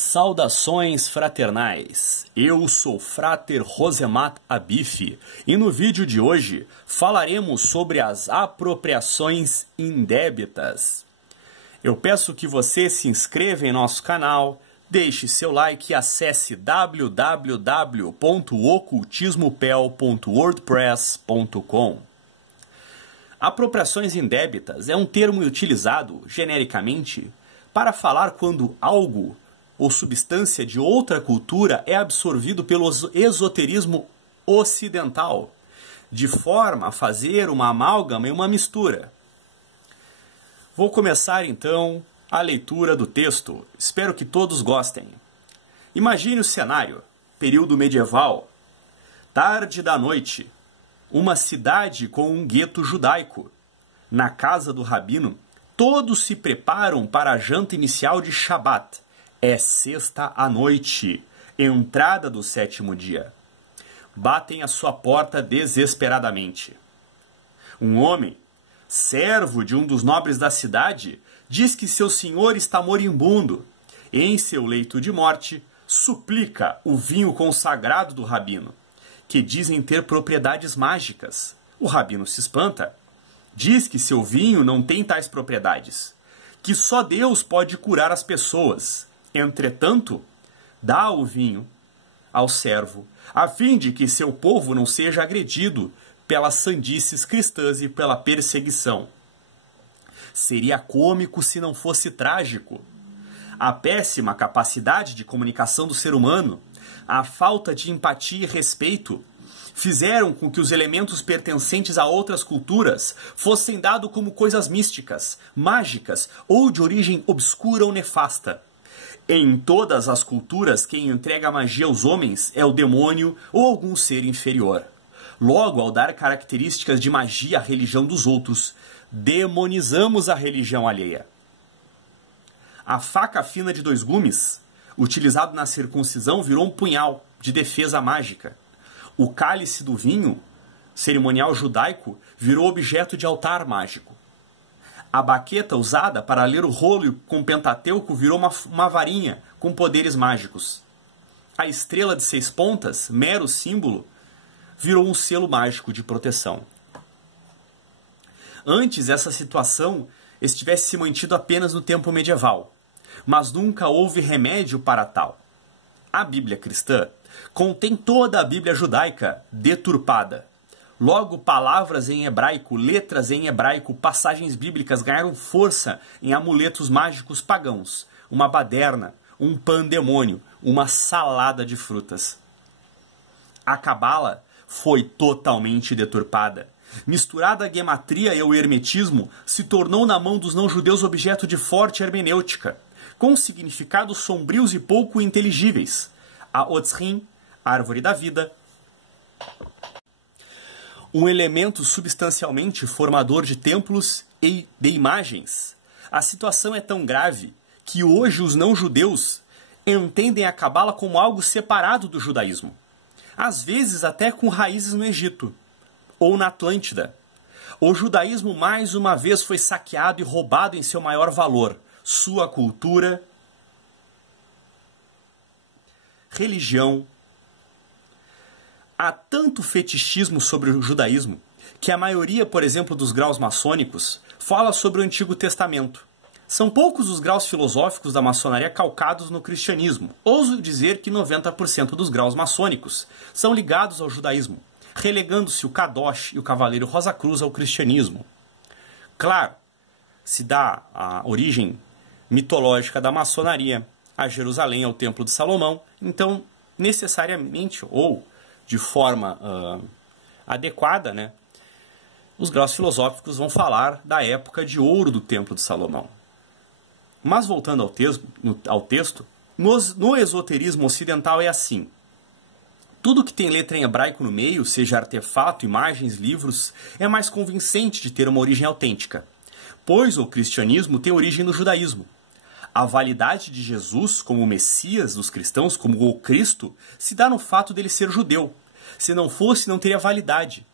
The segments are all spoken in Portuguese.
Saudações fraternais, eu sou Frater Rosemat Abif e no vídeo de hoje falaremos sobre as apropriações indébitas. Eu peço que você se inscreva em nosso canal, deixe seu like e acesse www.ocultismopel.wordpress.com. Apropriações indébitas é um termo utilizado genericamente para falar quando algo ou substância de outra cultura é absorvido pelo esoterismo ocidental, de forma a fazer uma amálgama e uma mistura. Vou começar então a leitura do texto. Espero que todos gostem. Imagine o cenário, período medieval, tarde da noite, uma cidade com um gueto judaico. Na casa do rabino, todos se preparam para a janta inicial de Shabat. É sexta à noite, entrada do sétimo dia. Batem à sua porta desesperadamente. Um homem, servo de um dos nobres da cidade, diz que seu senhor está moribundo. Em seu leito de morte, suplica o vinho consagrado do rabino, que dizem ter propriedades mágicas. O rabino se espanta. Diz que seu vinho não tem tais propriedades, que só Deus pode curar as pessoas. Entretanto, dá o vinho ao servo, a fim de que seu povo não seja agredido pelas sandices cristãs e pela perseguição. Seria cômico se não fosse trágico. A péssima capacidade de comunicação do ser humano, a falta de empatia e respeito, fizeram com que os elementos pertencentes a outras culturas fossem dados como coisas místicas, mágicas ou de origem obscura ou nefasta. Em todas as culturas, quem entrega a magia aos homens é o demônio ou algum ser inferior. Logo, ao dar características de magia à religião dos outros, demonizamos a religião alheia. A faca fina de 2 gumes, utilizado na circuncisão, virou um punhal de defesa mágica. O cálice do vinho, cerimonial judaico, virou objeto de altar mágico. A baqueta usada para ler o rolo com Pentateuco virou uma varinha com poderes mágicos. A estrela de 6 pontas, mero símbolo, virou um selo mágico de proteção. Antes, essa situação estivesse se mantido apenas no tempo medieval, mas nunca houve remédio para tal. A Bíblia cristã contém toda a Bíblia judaica deturpada. Logo, palavras em hebraico, letras em hebraico, passagens bíblicas ganharam força em amuletos mágicos pagãos, uma baderna, um pandemônio, uma salada de frutas. A cabala foi totalmente deturpada. Misturada à gematria e ao hermetismo, se tornou na mão dos não-judeus objeto de forte hermenêutica, com significados sombrios e pouco inteligíveis. A Otzrim, árvore da vida, um elemento substancialmente formador de templos e de imagens. A situação é tão grave que hoje os não-judeus entendem a cabala como algo separado do judaísmo, às vezes até com raízes no Egito ou na Atlântida. O judaísmo mais uma vez foi saqueado e roubado em seu maior valor, sua cultura, religião. Há tanto fetichismo sobre o judaísmo que a maioria, por exemplo, dos graus maçônicos fala sobre o Antigo Testamento. São poucos os graus filosóficos da maçonaria calcados no cristianismo. Ouso dizer que 90% dos graus maçônicos são ligados ao judaísmo, relegando-se o Kadosh e o Cavaleiro Rosa Cruz ao cristianismo. Claro, se dá a origem mitológica da maçonaria a Jerusalém, ao Templo de Salomão, então necessariamente, ou de forma adequada, né, os graus filosóficos vão falar da época de ouro do Templo de Salomão. Mas voltando ao texto, no esoterismo ocidental é assim. Tudo que tem letra em hebraico no meio, seja artefato, imagens, livros, é mais convincente de ter uma origem autêntica, pois o cristianismo tem origem no judaísmo. A validade de Jesus como o Messias dos cristãos, como o Cristo, se dá no fato dele ser judeu. Se não fosse, não teria validade.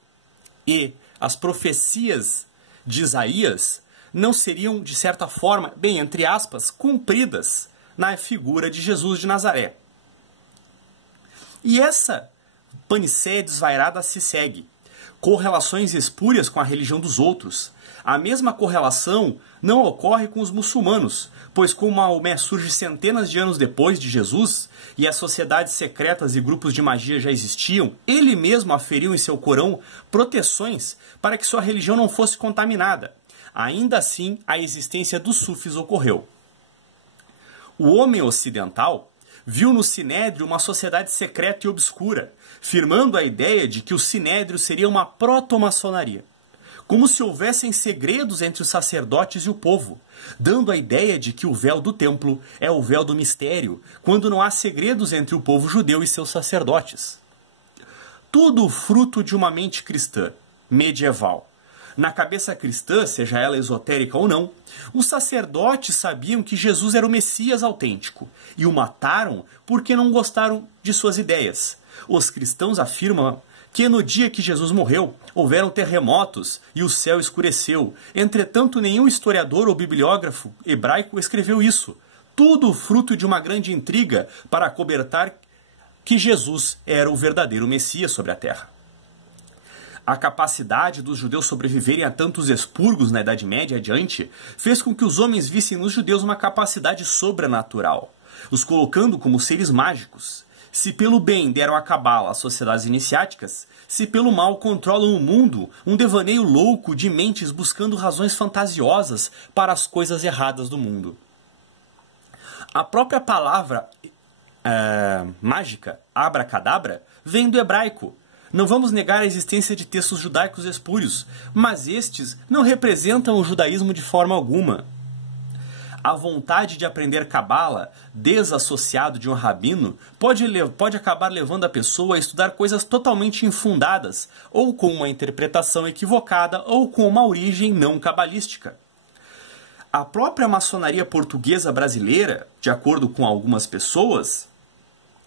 E as profecias de Isaías não seriam, de certa forma, bem, entre aspas, cumpridas na figura de Jesus de Nazaré. E essa paniceia desvairada se segue. Correlações espúrias com a religião dos outros. A mesma correlação não ocorre com os muçulmanos, pois como Maomé surge centenas de anos depois de Jesus, e as sociedades secretas e grupos de magia já existiam, ele mesmo aferiu em seu Corão proteções para que sua religião não fosse contaminada. Ainda assim, a existência dos sufis ocorreu. O homem ocidental viu no Sinédrio uma sociedade secreta e obscura, firmando a ideia de que o Sinédrio seria uma proto-maçonaria, como se houvessem segredos entre os sacerdotes e o povo, dando a ideia de que o véu do templo é o véu do mistério, quando não há segredos entre o povo judeu e seus sacerdotes. Tudo fruto de uma mente cristã, medieval. Na cabeça cristã, seja ela esotérica ou não, os sacerdotes sabiam que Jesus era o Messias autêntico e o mataram porque não gostaram de suas ideias. Os cristãos afirmam que no dia que Jesus morreu, houveram terremotos e o céu escureceu. Entretanto, nenhum historiador ou bibliógrafo hebraico escreveu isso. Tudo fruto de uma grande intriga para acobertar que Jesus era o verdadeiro Messias sobre a terra. A capacidade dos judeus sobreviverem a tantos expurgos na Idade Média adiante fez com que os homens vissem nos judeus uma capacidade sobrenatural, os colocando como seres mágicos. Se pelo bem deram a cabala às sociedades iniciáticas, se pelo mal controlam o mundo, um devaneio louco de mentes buscando razões fantasiosas para as coisas erradas do mundo. A própria palavra mágica, abracadabra, vem do hebraico. Não vamos negar a existência de textos judaicos espúrios, mas estes não representam o judaísmo de forma alguma. A vontade de aprender cabala, desassociado de um rabino, pode acabar levando a pessoa a estudar coisas totalmente infundadas, ou com uma interpretação equivocada, ou com uma origem não cabalística. A própria maçonaria portuguesa brasileira, de acordo com algumas pessoas,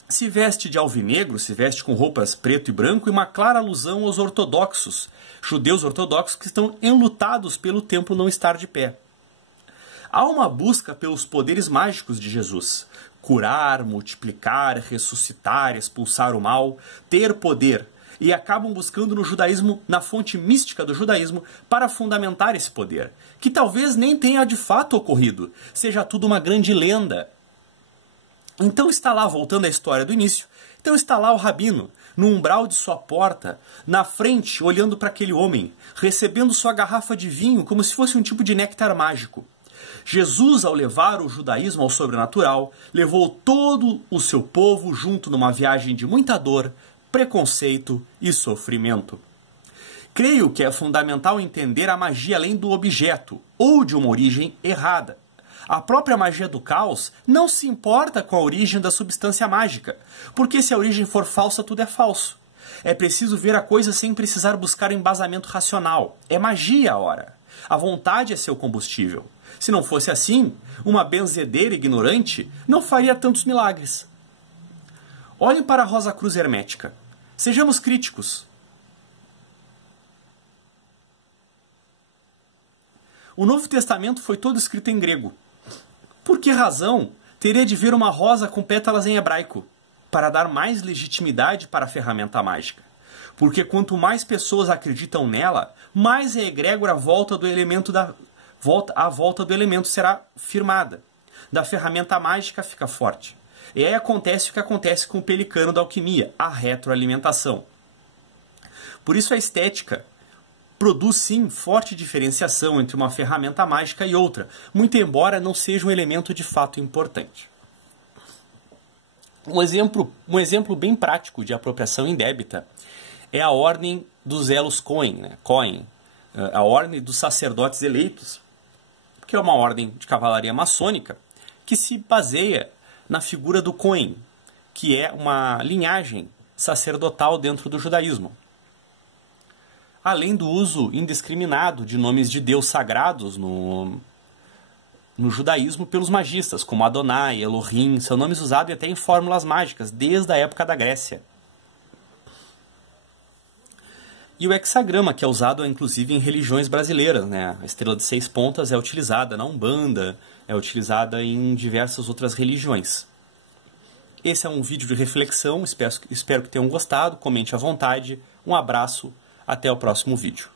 se veste de alvinegro, se veste com roupas preto e branco e uma clara alusão aos ortodoxos, judeus ortodoxos que estão enlutados pelo templo não estar de pé. Há uma busca pelos poderes mágicos de Jesus. Curar, multiplicar, ressuscitar, expulsar o mal, ter poder. E acabam buscando no judaísmo, na fonte mística do judaísmo, para fundamentar esse poder. Que talvez nem tenha de fato ocorrido, seja tudo uma grande lenda. Então está lá, voltando à história do início, então está lá o rabino, no umbral de sua porta, na frente, olhando para aquele homem, recebendo sua garrafa de vinho como se fosse um tipo de néctar mágico. Jesus, ao levar o judaísmo ao sobrenatural, levou todo o seu povo junto numa viagem de muita dor, preconceito e sofrimento. Creio que é fundamental entender a magia além do objeto, ou de uma origem errada. A própria magia do caos não se importa com a origem da substância mágica, porque se a origem for falsa, tudo é falso. É preciso ver a coisa sem precisar buscar um embasamento racional. É magia, ora. A vontade é seu combustível. Se não fosse assim, uma benzedeira ignorante não faria tantos milagres. Olhem para a Rosa Cruz Hermética. Sejamos críticos. O Novo Testamento foi todo escrito em grego. Por que razão teria de ver uma rosa com pétalas em hebraico? Para dar mais legitimidade para a ferramenta mágica. Porque quanto mais pessoas acreditam nela, mais a egrégora a volta do elemento será firmada. Da ferramenta mágica fica forte. E aí acontece o que acontece com o pelicano da alquimia, a retroalimentação. Por isso a estética produz sim forte diferenciação entre uma ferramenta mágica e outra, muito embora não seja um elemento de fato importante. Um exemplo bem prático de apropriação indébita é a ordem dos Elos Cohen, a ordem dos sacerdotes eleitos, que é uma ordem de cavalaria maçônica que se baseia na figura do Cohen, que é uma linhagem sacerdotal dentro do judaísmo. Além do uso indiscriminado de nomes de Deus sagrados no judaísmo pelos magistas, como Adonai, Elohim, são nomes usados até em fórmulas mágicas, desde a época da Grécia. E o hexagrama, que é usado inclusive em religiões brasileiras, né? A estrela de 6 pontas é utilizada na Umbanda, é utilizada em diversas outras religiões. Esse é um vídeo de reflexão, espero que tenham gostado, comente à vontade, um abraço, até o próximo vídeo.